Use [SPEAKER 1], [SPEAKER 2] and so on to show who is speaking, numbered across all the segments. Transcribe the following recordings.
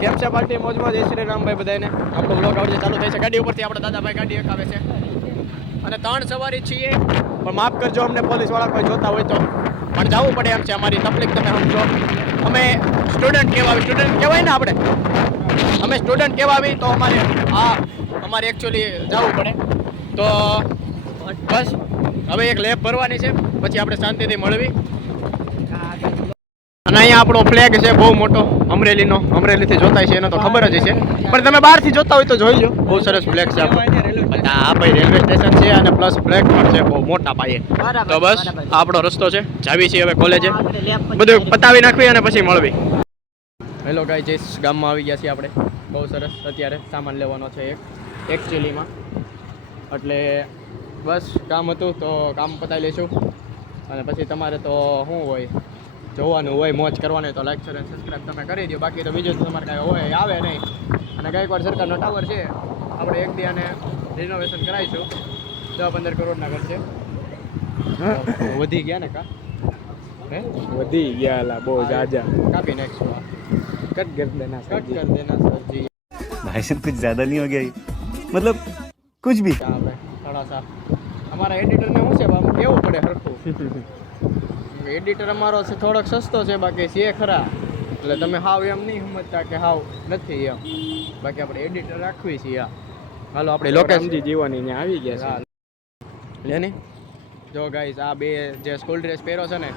[SPEAKER 1] કેમ છે પાર્ટી? મોજમાં જય શ્રી રામભાઈ બધાને આપણો બ્લોગ આવડે ચાલુ થાય છે. ગાડી ઉપરથી આપણે દાદાભાઈ ગાડી એક આવે છે. અને ત્રણ સવારી છીએ. પણ માફ કરજો, અમને પોલીસવાળા કોઈ જોતા હોય તો. પણ જવું પડે એમ છે અમારી તકલીફ તમે સમજો. અમે સ્ટુડન્ટ કહેવાય સ્ટુડન્ટ કહેવાય ને આપણે? અમે સ્ટુડન્ટ કહેવાવી તો અમારે આ અમારે એકચ્યુઅલી જવું પડે. તો બસ, હવે એક લેબ ભરવાની છે. પછી આપણે શાંતિથી મળવી. અને અહીંયા આપણો ફ્લેગ છે બહુ મોટો અમરેલીનો. અમરેલીથી જોતા છે એને તો ખબર જ છે પણ તમે બહારથી જોતા હોય તો જોઈ લો. બહુ સરસ ફ્લેગ છે આપણો. આ ભાઈ રેલવે સ્ટેશન છે અને પ્લસ ફ્લેગ પણ છે બહુ મોટા પાયે. તો બસ આપણો રસ્તો છે. જાવી છીએ હવે કોલેજે બધું પતાવી નાખવી અને પછી મળવી. હેલો ગાય જઈશ ગામમાં આવી ગયા છીએ આપણે. બહુ સરસ અત્યારે સામાન લેવાનો છે એક. એકચ્યુઅલીમાં એટલે બસ કામ હતું તો કામ પતાવી લઈશું. અને પછી તમારે તો શું હોય? જોવાનું હોય મોજ કરવાની હોય તો લાઈક શેર અને સબસ્ક્રાઈબ તમે કરી દો બાકી તો બીજું તો તમારે કાંઈ હોય આવે નહીં અને ગાયકવાડ સરકારનો ટાવર છે આપણે એક દી આને રિનોવેશન કરાવીશું દસ પંદર કરોડના ખર્ચે તો વધી ગયા ને કા હે
[SPEAKER 2] વધી ગયા લા બહુ જાજા
[SPEAKER 1] કાપી નાખશું આ.
[SPEAKER 2] કટ કર દેના
[SPEAKER 1] કટ કર દેના સરજી
[SPEAKER 3] भाई साहब कुछ ज्यादा नहीं हो गया ये? मतलब कुछ भी
[SPEAKER 1] ત્યાં આપણે થોડા સા અમારા એડિટરને શું છે આમ કેવું પડે હરખું એડિટર અમારો છે થોડોક સસ્તો છે બાકી છે ખરા. એટલે તમે હાવ એમ નહીં સમજતા કે હાવ નથી એમ. બાકી આપણે એડિટર રાખવી છીએ હાલો આપણે લોકેશન
[SPEAKER 2] સમજી જીવાની અહીંયા આવી ગયા
[SPEAKER 1] છે. લે ને. જો ગાઈસ આ બે જે સ્કૂલ ડ્રેસ પહેરો છે ને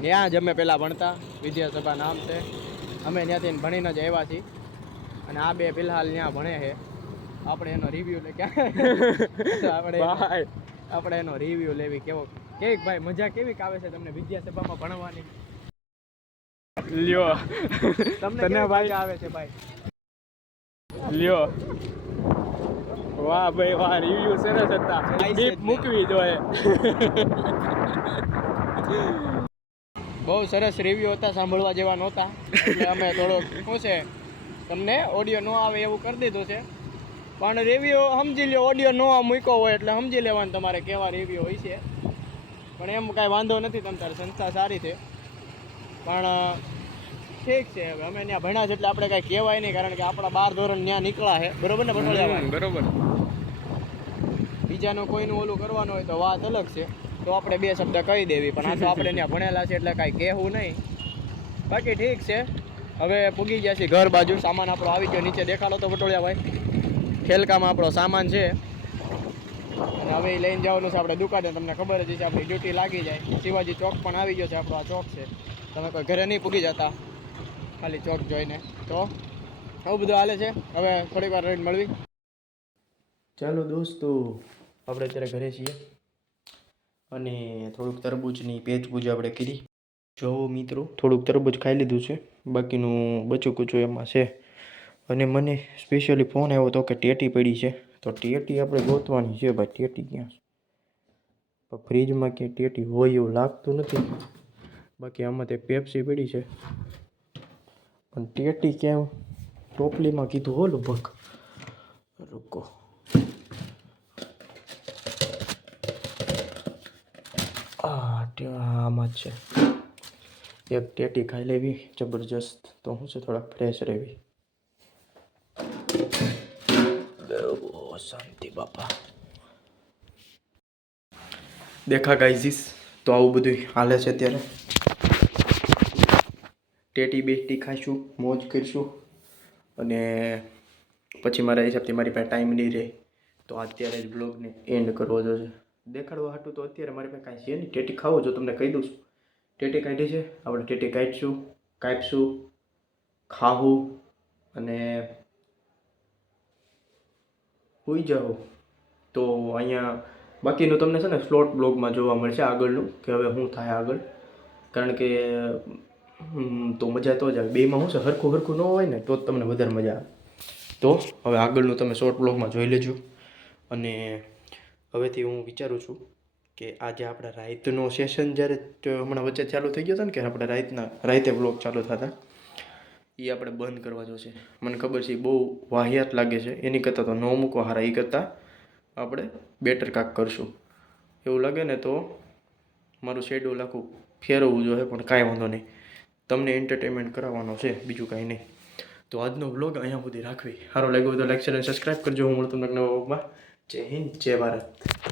[SPEAKER 1] ત્યાં જ અમે પહેલાં ભણતા વિદ્યાસભા નામ છે. અમે ત્યાંથી ભણીને જ આવ્યા છીએ. અને આ બે ફિલહાલ ત્યાં ભણે છે. આપણે એનો રિવ્યુ લે ક્યાં આપણે આપણે એનો રિવ્યુ લેવી કેવો કે ભાઈ મજા કેવી આવે છે તમને વિદ્યાસભામાં ભણવાની?
[SPEAKER 2] લ્યો.
[SPEAKER 1] તમને
[SPEAKER 2] તને ભાઈ
[SPEAKER 1] આવે છે ભાઈ?
[SPEAKER 2] લ્યો. વાહ ભાઈ વાહ રિવ્યુ સરસ હતા. ડીપ મૂકવી જોઈએ.
[SPEAKER 1] બહુ સરસ રિવ્યુ હતા સાંભળવા જેવા નહોતા. એટલે અમે થોડોક શું છે. તમને ઓડિયો ન આવે એવું કરી દીધું છે. પણ રિવ્યુ સમજી લ્યો ઓડિયો ન મૂક્યો હોય એટલે સમજી લેવાનું તમારે કેવા રિવ્યુ હોય છે. પણ એમ કાંઈ વાંધો નથી તમ તારે સંસ્થા સારી છે. પણ ઠીક છે હવે અમે ત્યાં ભણ્યા છે એટલે આપણે કાંઈ કહેવાય નહીં કારણ કે આપણા બાર ધોરણ ત્યાં નીકળ્યા છે. બરોબર ને પટોળિયા
[SPEAKER 2] બરોબર.
[SPEAKER 1] બીજાનું કોઈનું ઓલું કરવાનું હોય તો વાત અલગ છે. તો આપણે બે શબ્દ કહી દેવી પણ આ તો આપણે ત્યાં ભણેલા છે એટલે કાંઈ કહેવું નહીં. બાકી ઠીક છે. હવે પૂગી ગયા છે ઘર બાજુ સામાન આપણો આવી ગયો નીચે દેખાડો તો પટોળિયા ભાઈ. ખેલકામાં આપણો સામાન છે. અને હવે લઈને જવાનું છે આપણે દુકાને. તમને ખબર જ છે આપણી ડ્યુટી લાગી જાય. શિવાજી ચોક પણ આવી ગયો છે, આપણો આ ચોક છે. તમે કોઈ ઘરે નહીં પૂગી જતા. ખાલી ચોક જોઈને. તો આવું બધું હાલે છે. હવે થોડીક વાર રહીને મળવી. ચાલો દોસ્તો, આપણે અત્યારે ઘરે છીએ. અને થોડુંક તરબૂચની પેચ આપણે કરી. જોવો મિત્રો, થોડુંક તરબૂચ ખાઈ લીધું છે. બાકીનું બચું કૂચું એમાં છે. અને મને સ્પેશિયલી ફોન આવ્યો હતો કે ટેટી પડી છે. તો ટેટી આપણે ગોતવાની છે ભાઈ, ટેટી ક્યાં છે? ફ્રીજમાં ક્યાંય ટેટી હોય એવું લાગતું નથી. બાકી આમાં તે પેપ્સી પડી છે. પણ ટેટી ક્યાં? ટોપલીમાં કીધું હો લગભગ રૂકો. આમાં જ છે. એક ટેટી ખાઈ લેવી, જબરજસ્ત. તો શું છે થોડાક ફ્રેશ રહેવી. શાંતિ બાપા દેખા ગાઈઝીસ તો આવું બધું હાલે છે અત્યારે. ટેટી બેટી ખાઈશું, મોજ કરીશું, અને પછી મારા હિસાબથી મારી પાસે ટાઈમ નહીં રહે. તો અત્યારે જ બ્લોગને એન્ડ કરવો જોઈએ દેખાડવા હાટું તો અત્યારે મારી પાસે કાંઈ છે નહીં. ટેટી ખાવો જો તમને કહી દઉં છું. ટેટી કાઢી છે. આપણે ટેટી કાઢીશું, કાપશું ખાવું અને હોઈ જાઓ. તો અહીંયા બાકીનું તમને છે ને સ્લોટ બ્લોગમાં જોવા મળશે આગળનું, કે હવે શું થાય આગળ. કારણ કે તો મજા તો જ આવે. બેમાં શું છે, હરખું હરખું ન હોય ને, તો જ તમને વધારે મજા આવે. તો હવે આગળનું તમે શોર્ટ બ્લોગમાં જોઈ લેજો. અને હવેથી હું વિચારું છું કે આજે આપણા રાઈતનો સેશન જ્યારે હમણાં વચ્ચે ચાલુ થઈ ગયો હતો ને, કે આપણે રાઈતના, રાઈતે બ્લોગ ચાલુ થતા. એ આપણે બંધ કરવા જોશે મને ખબર છે બહુ વાહિયાત લાગે છે. એની કરતાં તો ન મૂકવા હારા. એ કરતાં આપણે બેટર કાંક કરશું. એવું લાગે ને તો મારું શેડ્યુલ આખું ફેરવવું જોઈએ, પણ કાંઈ વાંધો નહીં. તમને એન્ટરટેનમેન્ટ કરાવવાનો છે, બીજું કાંઈ નહીં.
[SPEAKER 4] તો આજનો વ્લોગ અહીંયા સુધી રાખવી. સારો લાગ્યો તો લાઈક શેર અને સબસ્ક્રાઈબ કરજો. હું તમને નવા વ્લોગમાં જય હિન્દ, જય ભારત.